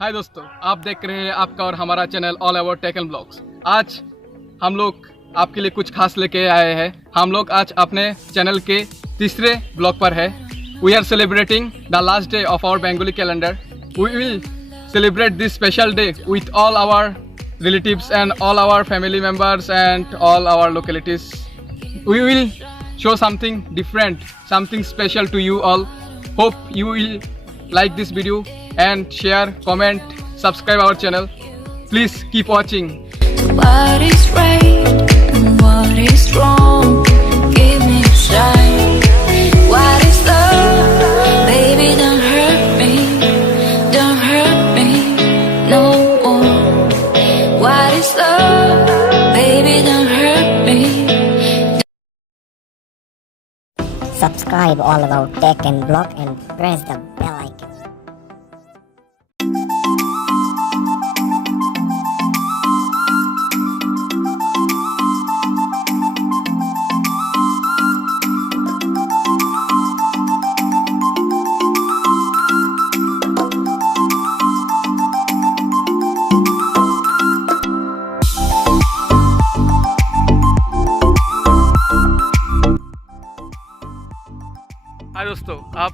हाय दोस्तों, आप देख रहे हैं आपका और हमारा channel all about tech and blogs. आज हम लोग आपके लिए कुछ खास लेके आए हैं। हम लोग आज अपने चैनल के तीसरे ब्लॉग पर है। We are celebrating the last day of our Bengali calendar. We will celebrate this special day with all our relatives and all our family members and all our localities. We will show something different, something special to you all. Hope you will like this video and share, comment, subscribe our channel. Please keep watching. What is right and what is wrong? Give me a sign. What is love? Baby, don't hurt me. Don't hurt me no more. What is love? Baby, don't hurt me. Subscribe all about tech and blog and press the bell icon. हाय दोस्तों, आप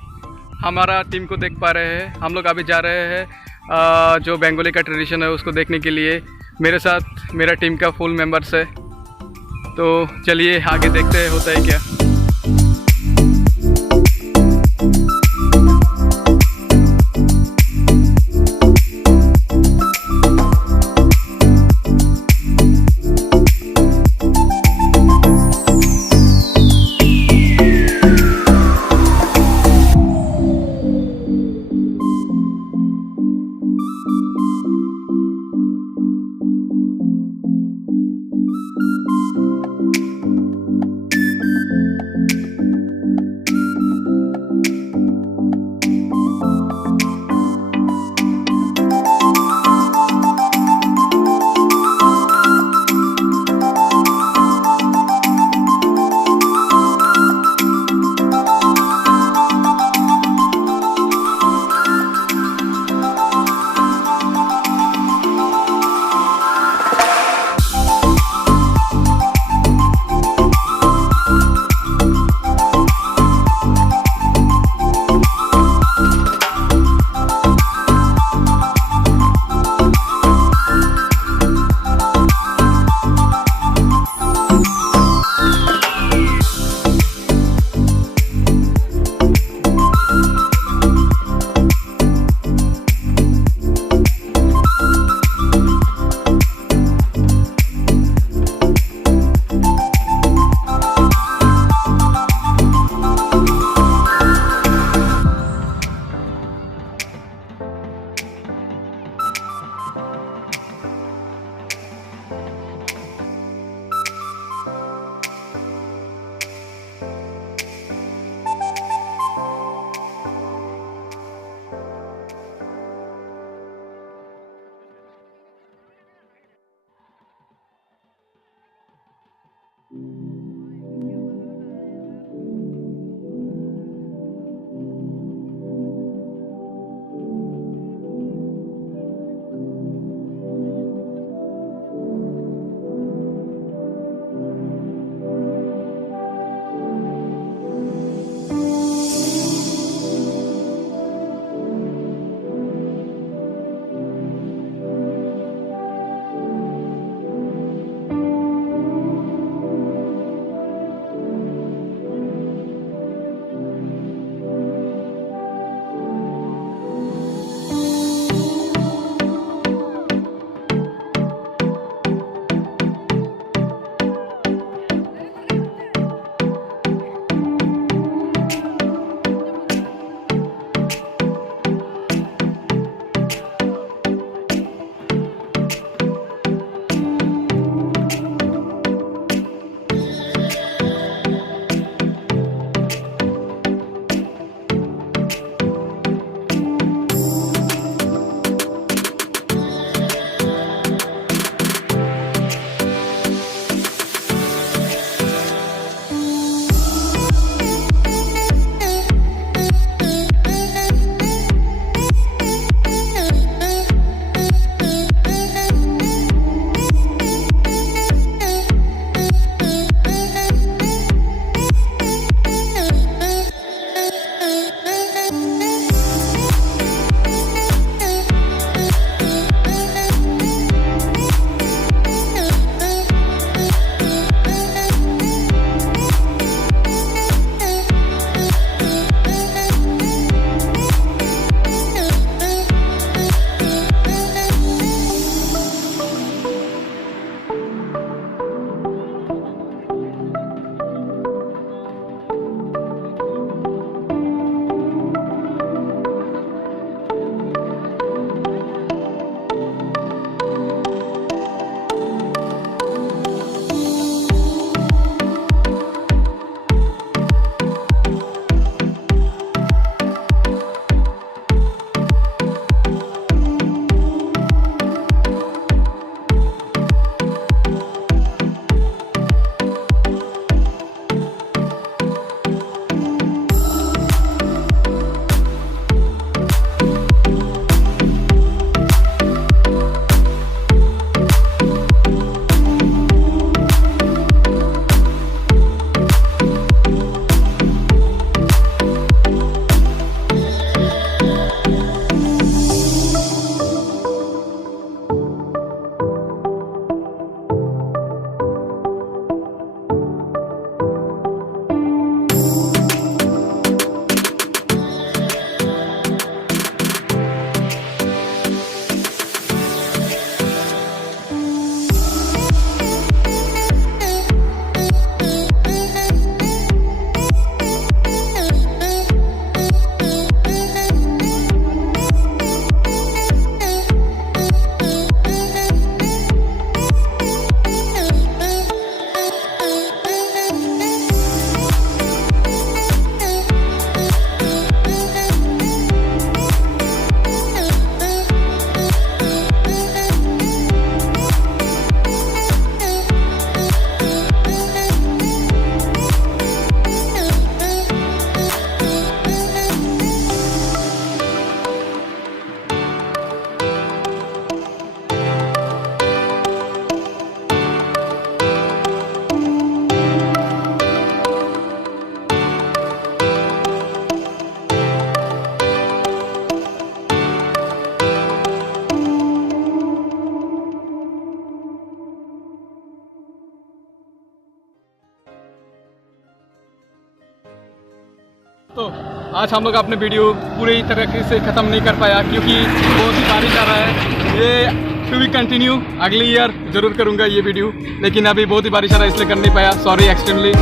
हमारा टीम को देख पा रहे हैं। हम लोग अभी जा रहे हैं जो बेंगोली का ट्रेडिशन है उसको देखने के लिए। मेरे साथ मेरा टीम का फुल मेंबर्स है, तो चलिए आगे देखते हैं होता है क्या। आज हम लोग अपने वीडियो पूरी तरीके से ख़त्म नहीं कर पाया क्योंकि बहुत ही बारिश आ रहा है। ये टू बी कंटिन्यू, अगली ईयर ज़रूर करूँगा ये वीडियो, लेकिन अभी बहुत ही बारिश आ रहा है इसलिए कर नहीं पाया, सॉरी एक्सट्रीमली।